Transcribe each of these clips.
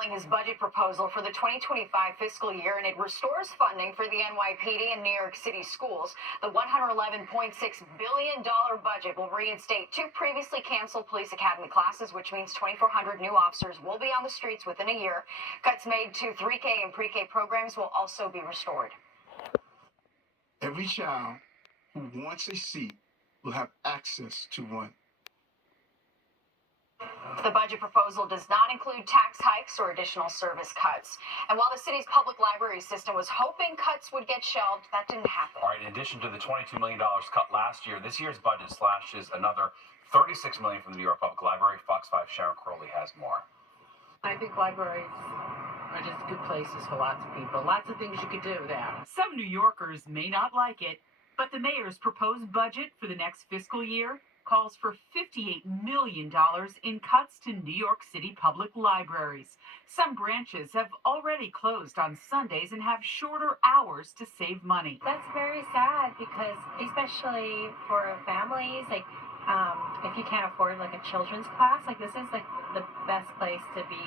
unveiling his budget proposal for the 2025 fiscal year, and it restores funding for the NYPD and New York City schools. The $111.6 billion budget will reinstate 2 previously canceled police academy classes, which means 2,400 new officers will be on the streets within a year. Cuts made to 3K and pre-K programs will also be restored. Every child who wants a seat will have access to one. The budget proposal does not include tax hikes or additional service cuts. And while the city's public library system was hoping cuts would get shelved, that didn't happen. All right, in addition to the $22 million cut last year, this year's budget slashes another $36 million from the New York Public Library. Fox 5 Sharon Crowley has more. I think libraries are just good places for lots of people. Lots of things you could do there. Some New Yorkers may not like it, but the mayor's proposed budget for the next fiscal year calls for $58 million in cuts to New York City public libraries. Some branches have already closed on Sundays and have shorter hours to save money. That's very sad because, especially for families, like if you can't afford like a children's class, like this is like the best place to be.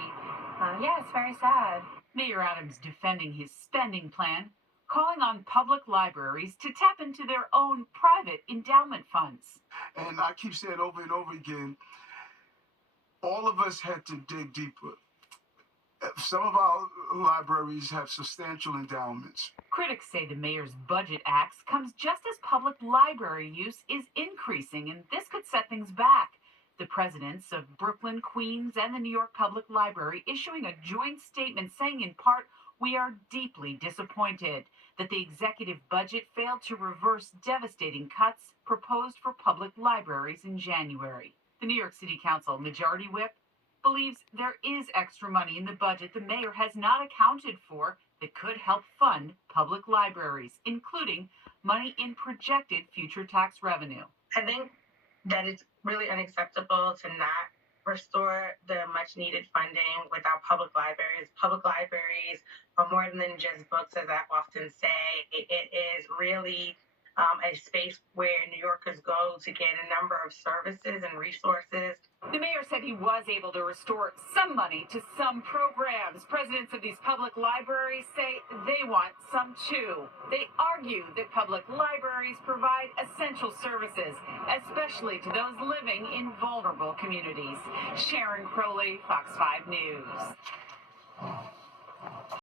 Yeah, it's very sad. Mayor Adams defending his spending plan, calling on public libraries to tap into their own private endowment funds. And I keep saying over and over again, all of us had to dig deeper. Some of our libraries have substantial endowments. Critics say the mayor's budget axe comes just as public library use is increasing, and this could set things back. The presidents of Brooklyn, Queens, and the New York Public Library issuing a joint statement saying in part, "We are deeply disappointed that the executive budget failed to reverse devastating cuts proposed for public libraries in January." The New York City Council Majority Whip believes there is extra money in the budget the mayor has not accounted for that could help fund public libraries, including money in projected future tax revenue. I think that it's really unacceptable to not restore the much needed funding with our public libraries. Public libraries are more than just books, as I often say. It is really a space where New Yorkers go to get a number of services and resources. The mayor said he was able to restore some money to some programs. Presidents of these public libraries say they want some too. They argue that public libraries provide essential services, especially to those living in vulnerable communities. Sharon Crowley, Fox 5 News.